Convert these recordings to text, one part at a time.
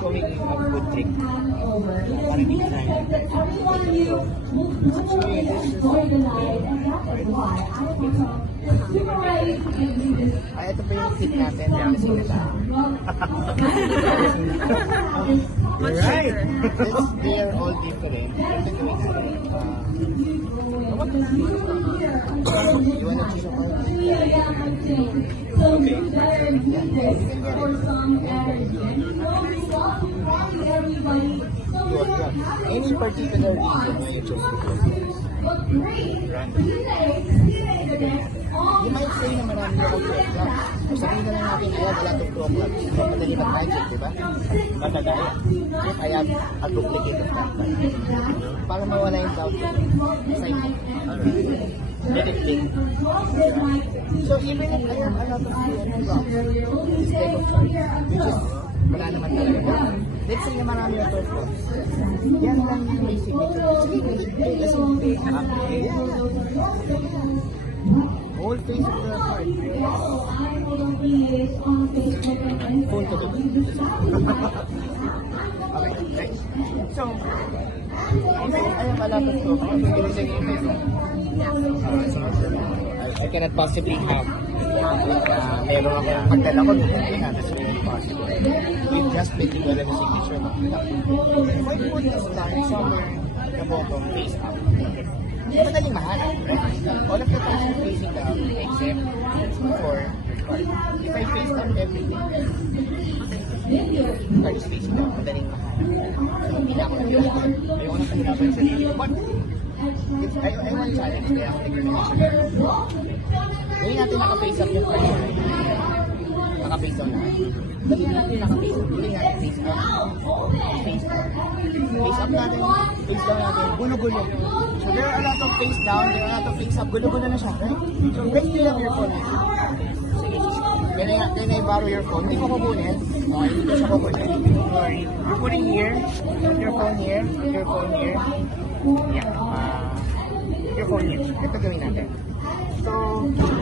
showing you a good trick. Para di na tayo. Ay, ito pa yung tip natin. Right! They are all different. You wanna choose a part? Any particular reason why you chose to go? You might say na marami akong pro clubs. O sabihin na lang natin, I have a lot of pro clubs. So, madali mag-budget, di ba? Matagaya. If I have a duplicate of that type. Para mawala yung doubt. Sign. Let it in. So, even if I have a lot of pro clubs, this type of chart, which is, wala naman talaga. Let's say na marami yung pro clubs. Yan lang yung may signature. Whole face of the card. Phone to the okay, nice. So, I have a lot of stuff. I cannot possibly have meron akong pagdala ko dito na that's very possible. With just making wala na signature makita. If I put this line somewhere the bottom face up, madaling mahanap, right? All of the cards are facing down except for card. If I face down everything, card is facing down, madaling mahanap. So, hindi ako nag-iwan. Ayoko na pahirapan sa sarili. But, I want challenge kaya ako nag-iwan. Gawin natin naka-face up yung card. Naka-face down na. Dali natin naka-face up. Dali natin face up. Face up. Face up natin. Face down natin. Gulo-gulo. So there are a lot of face down. There are a lot of face up. Gulo-gulo na siya. Right? So let's still have your phone. Can I borrow your phone? Hindi ko kukunin. Okay, hindi ko siya kukunin. Sorry. You're putting here. Your phone here. Your phone here. Yeah. Your phone here. Ito gawin natin. So,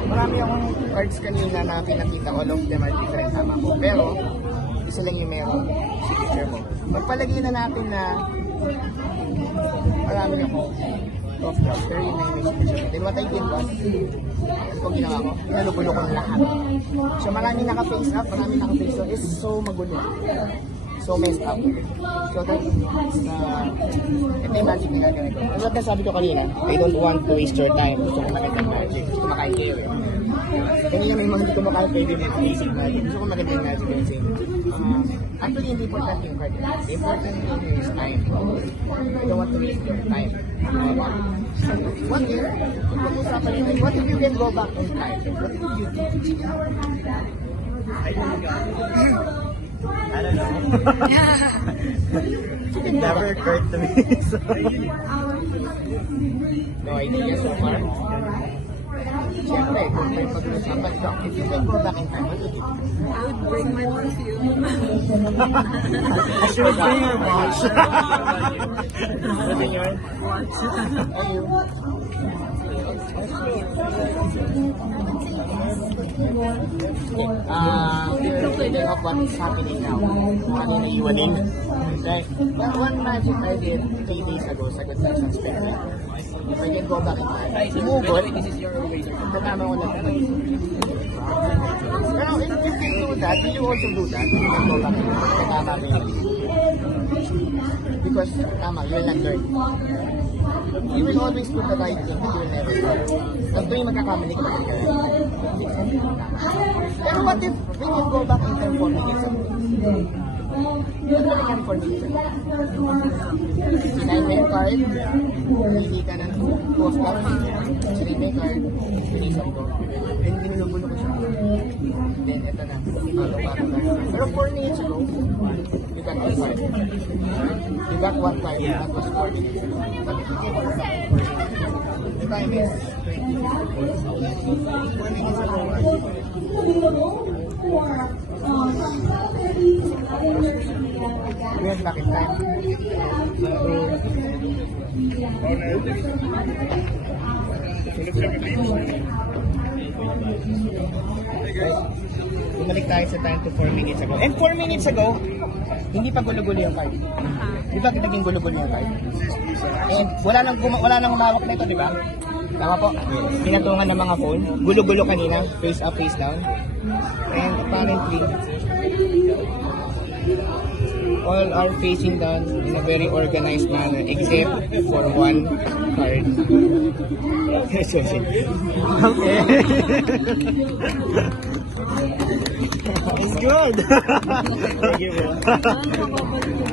marami akong cards kanina na pinakita. All of them are different, tama ko. Pero, isa lang yung meron signature mo. Magpalagay na natin na marami ako off drop. Pero yun na yung signature. Then what I did was, ano kung ginawa ko? Nalugulo ko na lahat. So, marami naka-face up, marami naka-face down. It's so magulo. So messed up. So that's ito yung magic na gagawin ko. Ano ba sabi ko kanina? I don't want to waste your time. Gusto ko magandang magic. Gusto ko makain kayo. Kanina may mga hindi ko makain pwede may basic magic. Gusto ko magandang magic yung same. Actually, hindi important yung card. The important thing is time. I don't want to waste your time. What if you can go back in time? What if you do? I don't know. It never occurred to me. So. No idea so far. Siyempre, kung may pag-usapan ka, if you can go back in time, what would you do? I would bring my perfume. I should bring your watch. What's in your Watch. Are you? Thinking of what's happening now. Ano na iwanin? Right? One magic I did 3 days ago sa Good Sex Experiment. If I can go back in time, sumugod, programa ko na ito. Pero if you can do that, will you also do that? You can go back in time. Tama rin. Because, tama, you will not learn. You will always do the right thing, but you will never learn. Tapos yung magkakamali ka na rin. Pero what if we can go back in time 4 minutes ago? Ano na yan 4 minutes ago? Sinay card, hindi ka na post card, sinay card, pinisang ko, then ginulubulo ko siya. Then ito na, pero 4 minutes ago, you got 1 card. You got 1 card, that was 4 minutes ago. The time is 4 minutes ago. We went back in time. Bumalik tayo sa time to 4 minutes ago. And 4 minutes ago, Hindi pa gulo-gulo yung card. Ah. Di ba naging gulo-gulo yung card? And wala nang humawak na ito, di ba? Tama po. Pinatungan ng mga phone. Gulo-gulo kanina. Face up, face down. And apparently, all are facing down in a very organized manner except for one card. Okay. It's good. Thank you, bro.